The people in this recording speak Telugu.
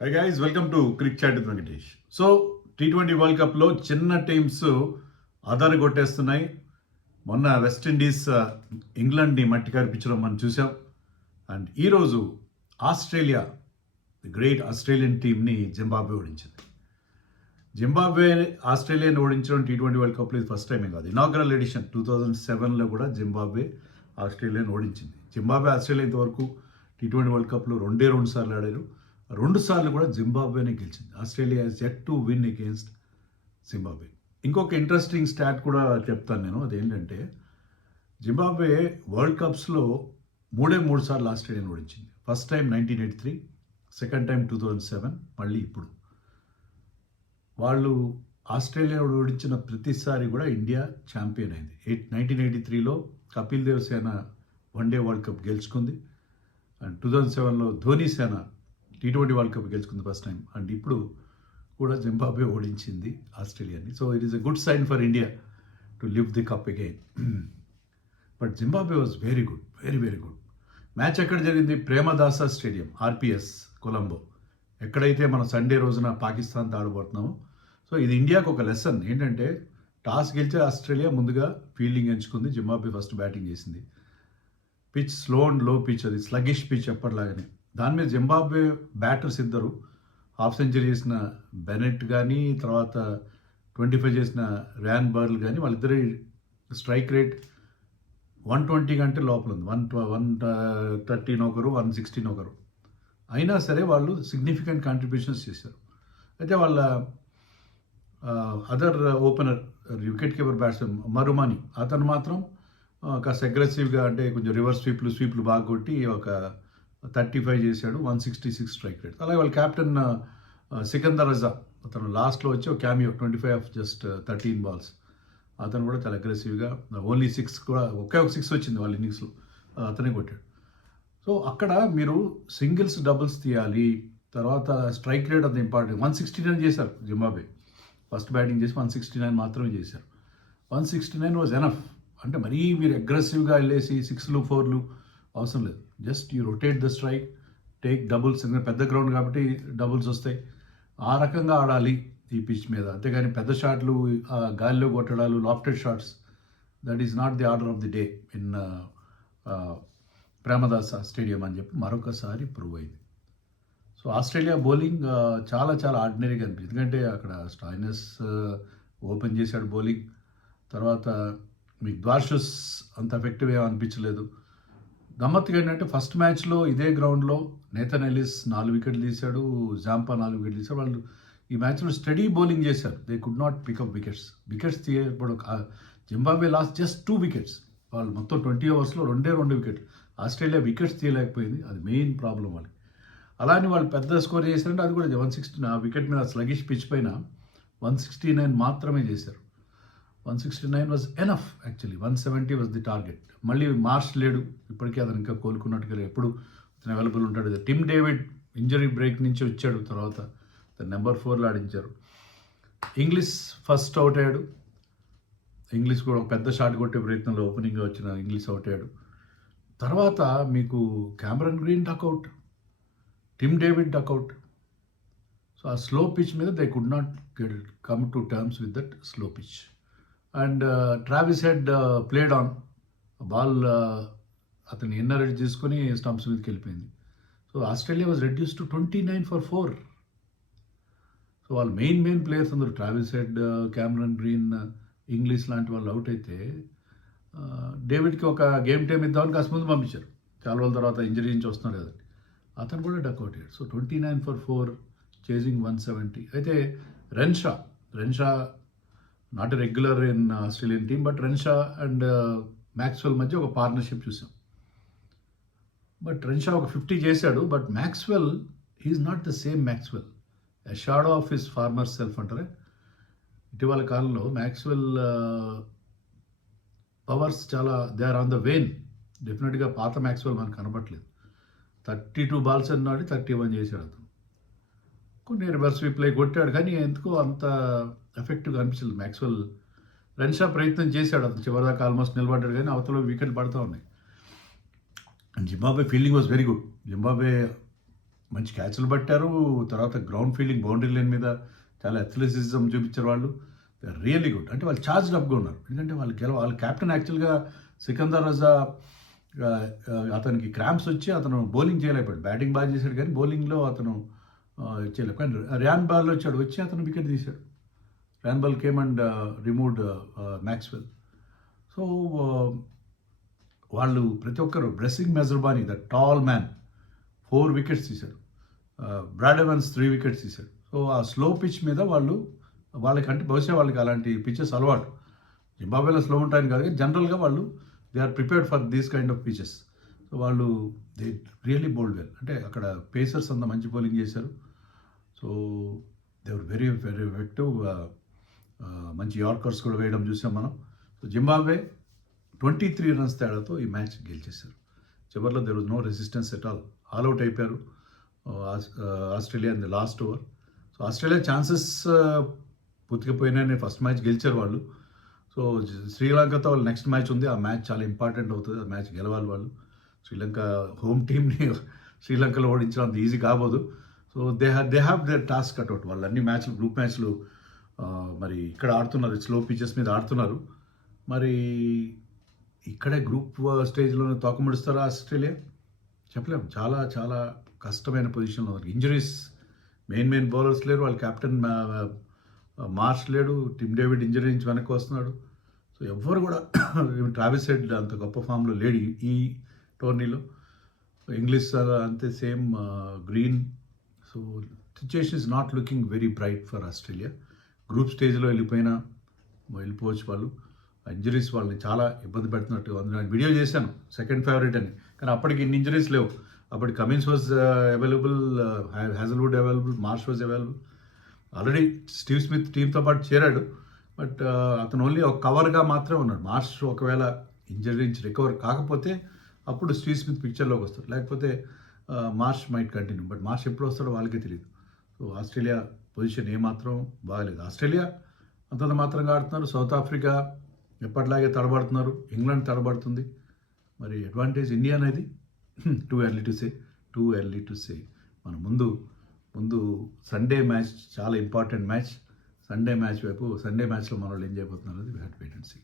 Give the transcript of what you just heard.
High guys, welcome to cric chat with Venkatesh. So T20 world కప్లో చిన్న టీమ్స్ ఆధార కొట్టేస్తున్నాయి. మొన్న వెస్టిండీస్ ఇంగ్లాండ్ని మట్టి కనిపించడం మనం చూసాం. అండ్ ఈరోజు ఆస్ట్రేలియా, ది గ్రేట్ ఆస్ట్రేలియన్ టీమ్ని జింబాబ్వే ఓడించింది. జింబాబ్వే ఆస్ట్రేలియాని ఓడించడం T20 వరల్డ్ కప్లో ఇది ఫస్ట్ టైమే కాదు. ఇనాగరల్ ఎడిషన్ 2007లో కూడా జింబాబ్వే ఆస్ట్రేలియాని ఓడించింది. జింబాబ్వే ఆస్ట్రేలియా ఇంతవరకు T20 వరల్డ్ కప్లో రెండు సార్లు ఆడారు. 2 సార్లు కూడా జింబాబ్వేనే గెలిచింది. Australia is yet to win against Zimbabwe. ఇంకొక ఇంట్రెస్టింగ్ స్టాట్ కూడా చెప్తాను నేను. అదేంటంటే జింబాబ్వే వరల్డ్ కప్స్లో 3 సార్లు ఆస్ట్రేలియాని ఓడించింది. ఫస్ట్ టైం 1983, సెకండ్ టైం 2007, మళ్ళీ ఇప్పుడు. వాళ్ళు ఆస్ట్రేలియా ఓడించిన ప్రతిసారి కూడా ఇండియా ఛాంపియన్ అయింది. 1983లో కపిల్ దేవ్ సేన వన్డే వరల్డ్ కప్ గెలుచుకుంది. అండ్ 2007లో ధోనీ సేన T20 వరల్డ్ కప్ గెలుచుకుంది ఫస్ట్ టైం. అండ్ ఇప్పుడు కూడా జింబాబ్వే ఓడించింది ఆస్ట్రేలియాని. So it is a good sign for India to live the cup again. But Zimbabwe was very good, very very good. Match ఎక్కడ జరిగింది? Premadasa stadium, RPS Colombo. ఎక్కడైతే మనం సండే రోజున పాకిస్తాన్తో ఆడబోతున్నామో. సో ఇది ఇండియాకు ఒక లెసన్ ఏంటంటే, టాస్ గెలిచే ఆస్ట్రేలియా ముందుగా ఫీల్డింగ్ ఎంచుకుంది. జింబాబ్వే ఫస్ట్ బ్యాటింగ్ చేసింది. పిచ్ స్లో అండ్ లో పిచ్, అది స్లగిష్ పిచ్ ఎప్పటిలాగానే. దాని మీద జింబాబ్వే బ్యాటర్స్ ఇద్దరు హాఫ్ సెంచరీ చేసిన బెనెట్ కానీ, తర్వాత 25 చేసిన ర్యాన్ బర్ల్ కానీ, వాళ్ళిద్దరి స్ట్రైక్ రేట్ 120 కంటే లోపల ఉంది. 113 ఒకరు, 116 ఒకరు. అయినా సరే వాళ్ళు సిగ్నిఫికెంట్ కాంట్రిబ్యూషన్స్ చేశారు. అయితే వాళ్ళ other opener, wicket keeper batsman Marumani, అతను మాత్రం కాస్త అగ్రెసివ్గా, అంటే కొంచెం రివర్స్ స్వీప్లు బాగా కొట్టి ఒక 35 చేశాడు, 166 స్ట్రైక్ రేట్. అలాగే వాళ్ళ క్యాప్టెన్ సికందర్ రజా, అతను లాస్ట్లో వచ్చి ఒక క్యామియో 25 ఆఫ్ జస్ట్ 13 బాల్స్. అతను కూడా చాలా అగ్రెసివ్గా, ఓన్లీ 6 కూడా, ఒకే ఒక 6 వచ్చింది వాళ్ళ ఇన్నింగ్స్లో, అతనే కొట్టాడు. సో అక్కడ మీరు సింగిల్స్ డబుల్స్ తీయాలి. తర్వాత స్ట్రైక్ రేట్ అంత ఇంపార్టెంట్. 169 చేశారు జింబాబ్వే. ఫస్ట్ బ్యాటింగ్ చేసి 169 మాత్రమే చేశారు. 169 వాజ్ ఎనఫ్. అంటే మరీ మీరు అగ్రెసివ్గా వెళ్ళేసి 6లు 4లు అవసరం లేదు. Just you rotate the strike, take doubles. పెద్ద గ్రౌండ్ కాబట్టి డబుల్స్ వస్తాయి. ఆ రకంగా ఆడాలి ఈ పిచ్ మీద. అంతేగాని పెద్ద షాట్లు, గాలిలో కొట్టడాలు, lofted shots, that is not the order of the day in Premadasa stadium అని చెప్పి మరొకసారి ప్రూవ్ అయింది. సో ఆస్ట్రేలియా బౌలింగ్ చాలా చాలా ఆర్డినరీగా అనిపించింది. ఎందుకంటే అక్కడ స్టాయినస్ ఓపెన్ చేశాడు బౌలింగ్. తర్వాత మీకు ద్వార్షస్ అంత ఎఫెక్టివ్ ఏమో అనిపించలేదు. గమ్మత్తుగా ఏంటంటే ఫస్ట్ మ్యాచ్లో ఇదే గ్రౌండ్లో నేథన్ ఎలిస్ 4 వికెట్లు తీశాడు, జాంపా 4 వికెట్లు తీశాడు. వాళ్ళు ఈ మ్యాచ్లో స్టడీ బౌలింగ్ చేశారు. They could not pick up wickets తీయప్పుడు జింబాబ్వే లాస్ట్ జస్ట్ 2 వికెట్స్. వాళ్ళు మొత్తం 20 ఓవర్స్లో 2 వికెట్లు. ఆస్ట్రేలియా వికెట్స్ తీయలేకపోయింది. అది మెయిన్ ప్రాబ్లం వాళ్ళకి. అలానే వాళ్ళు పెద్ద స్కోర్ చేశారంటే అది కూడా 160, ఆ వికెట్ మీద స్లగిష్ పిచ్ పైన 169 మాత్రమే చేశారు. 169 was enough actually. 170 was the target. మళ్ళీ మార్ష్ లేడు, ఇప్పటికీ అతను ఇంకా కోలుకున్నట్టుగా ఎప్పుడు అతను అవైలబుల్ ఉంటాడు. టిమ్ డేవిడ్ ఇంజరీ బ్రేక్ నుంచి వచ్చాడు, తర్వాత నెంబర్ 4లో ఆడించారు. ఇంగ్లీష్ ఫస్ట్ అవుట్ అయ్యాడు. ఇంగ్లీష్ కూడా ఒక పెద్ద షాట్ కొట్టే ప్రయత్నంలో ఓపెనింగ్గా వచ్చిన ఇంగ్లీష్ అవుట్ అయ్యాడు. తర్వాత మీకు Cameron Green duck out, Tim David duck out. So ఆ స్లో పిచ్ మీద they could not come to terms with that slow pitch. And Travis Head played on ball, అతను ఇన్నర్ ఎడ్జ్ తీసుకొని స్టంప్స్ మీదకి వెళ్ళిపోయింది. So Australia was reduce to 29 for 4. సో వాళ్ళ మెయిన్ ప్లేయర్స్ అందరూ Travis Head, Cameron Green, Inglis లాంటి వాళ్ళు అవుట్ అయితే డేవిడ్కి ఒక గేమ్ టైం ఇద్దామని కాస్త ముందు పంపించారు. చాలా రోజుల తర్వాత ఇంజరీ నుంచి వస్తున్నాడు కదండి, అతను కూడా డక్అవుట్ అయ్యాడు. So 29 for 4, chasing 170. అయితే Renshaw not a regular in Australian team, but Renshaw and Maxwell మధ్య ఒక పార్ట్నర్షిప్ చూసాం. బట్ రెన్షా ఒక 50 చేశాడు. But Maxwell, he is not the same Maxwell, a shadow of his former self అంటారే. ఇటీవల కాలంలో మ్యాక్స్వెల్ పవర్స్ చాలా, they are on the wane. డెఫినెట్గా పాత మ్యాక్స్వెల్ మనకు కనపట్లేదు. 32 బాల్స్ అన్నాడు, 31 చేశాడు అతను. కొన్ని రివర్స్ స్వీప్లై కొట్టాడు, కానీ ఎందుకో అంత ఎఫెక్టివ్గా అనిపించలేదు మ్యాక్స్వెల్. రెన్షా ప్రయత్నం చేశాడు, అతను చివరిదాకా ఆల్మోస్ట్ నిలబడ్డాడు, కానీ అవతల వికెట్లు పడుతూ ఉన్నాయి. And Zimbabwe fielding was very good. Zimbabwe మంచి క్యాచ్లు పట్టారు. తర్వాత గ్రౌండ్ ఫీల్డింగ్ బౌండరీ లైన్ మీద చాలా అథ్లెటిసిజం చూపించారు వాళ్ళు. They are really good. అంటే వాళ్ళు చార్జ్డ్ అప్గా ఉన్నారు. ఎందుకంటే వాళ్ళ కెప్టెన్ యాక్చువల్గా సికందర్ రజా అతనికి క్రాంప్స్ వచ్చి అతను బౌలింగ్ చేయలేకపోయాడు. బ్యాటింగ్ బాగా చేశాడు కానీ బౌలింగ్లో అతను చేయలేదు. కానీ ర్యాన్ బాల్ వచ్చి అతను వికెట్ తీశాడు. Ryan Burl came and removed Maxwell. So వాళ్ళు ప్రతి ఒక్కరు Blessing Muzarabani the tall man 4 wickets తీశాడు. బ్రాడ్ ఎవన్స్ 3 వికెట్స్ తీశాడు. సో ఆ స్లో పిచ్ మీద వాళ్ళకంటే బహుశా వాళ్ళకి అలాంటి పిచెస్ అలవాటు. జింబాబ్వేలో స్లో ఉంటాయని కాదు కానీ జనరల్గా వాళ్ళు they are prepared for these kind of pitches. So వాళ్ళు దే రియల్లీ బౌల్డ్ వెల్. అంటే అక్కడ పేసర్స్ అంతా మంచి బౌలింగ్ చేశారు. So they are very very effective. మంచి యార్కర్స్ కూడా వేయడం చూసాం మనం. సో జింబాబ్వే 23 రన్స్ తేడాతో ఈ మ్యాచ్ గెలిచేశారు. చివరిలో there was no resistance at all out అయిపోయారు Australia in the last over. So Australia chances పూర్తిగా పోయినాయని ఫస్ట్ మ్యాచ్ గెలిచారు వాళ్ళు. సో శ్రీలంకతో వాళ్ళు నెక్స్ట్ మ్యాచ్ ఉంది. ఆ మ్యాచ్ చాలా ఇంపార్టెంట్ అవుతుంది. ఆ మ్యాచ్ గెలవాలి వాళ్ళు. శ్రీలంక హోమ్ టీమ్ని శ్రీలంకలో ఓడించడం అంత ఈజీ కాబోదు. So they have their task cut out. వాళ్ళు అన్ని మ్యాచ్లు గ్రూప్ మ్యాచ్లు మరి ఇక్కడ ఆడుతున్నారు, స్లో పిచెస్ మీద ఆడుతున్నారు. మరి ఇక్కడే గ్రూప్ స్టేజ్లోనే తోకముడుస్తారా ఆస్ట్రేలియా చెప్పలేము. చాలా చాలా కష్టమైన పొజిషన్లో ఉన్నారు. ఇంజరీస్, మెయిన్ బౌలర్స్ లేరు. వాళ్ళ కెప్టెన్ మార్ష్ లేడు. టిమ్ డేవిడ్ ఇంజరీ నుంచి వెనక్కి వస్తున్నాడు. సో ఎవ్వరు కూడా ట్రావిస్ హెడ్ అంత గొప్ప ఫామ్లో లేడు ఈ టోర్నీలో. ఇంగ్లీష్ అంతే same green. So situation is not looking very bright for Australia. Group స్టేజ్లో వెళ్ళిపోవచ్చు వాళ్ళు. ఇంజరీస్ వాళ్ళని చాలా ఇబ్బంది పెడుతున్నట్టు నేను వీడియో చేశాను సెకండ్ ఫేవరెట్ అని. కానీ అప్పటికి ఇన్ని ఇంజరీస్ లేవు. అప్పటికి Cummins was available, Hazlewood available, Marsh was available. Already Steve Smith టీంతో పాటు చేరాడు. బట్ అతను ఓన్లీ ఒక కవర్గా మాత్రమే ఉన్నాడు. మార్ష్ ఒకవేళ ఇంజరీ నుంచి రికవర్ కాకపోతే అప్పుడు స్టీవ్ స్మిత్ పిక్చర్లోకి వస్తాడు. లేకపోతే Marsh might continue. But Marsh ఎప్పుడు వస్తాడో వాళ్ళకే తెలియదు. సో ఆస్ట్రేలియా పొజిషన్ ఏమాత్రం బాగాలేదు. ఆస్ట్రేలియా అంతంత మాత్రంగా ఆడుతున్నారు. సౌత్ ఆఫ్రికా ఎప్పటిలాగే తడబడుతున్నారు. ఇంగ్లాండ్ తడబడుతుంది. మరి అడ్వాంటేజ్ ఇండియా అనేది టూ ఎర్లీ టు సే. మన ముందు సండే మ్యాచ్ చాలా ఇంపార్టెంట్ మ్యాచ్. సండే మ్యాచ్లో మన వాళ్ళు ఏం చేయబోతున్నారు అది we have to wait and see.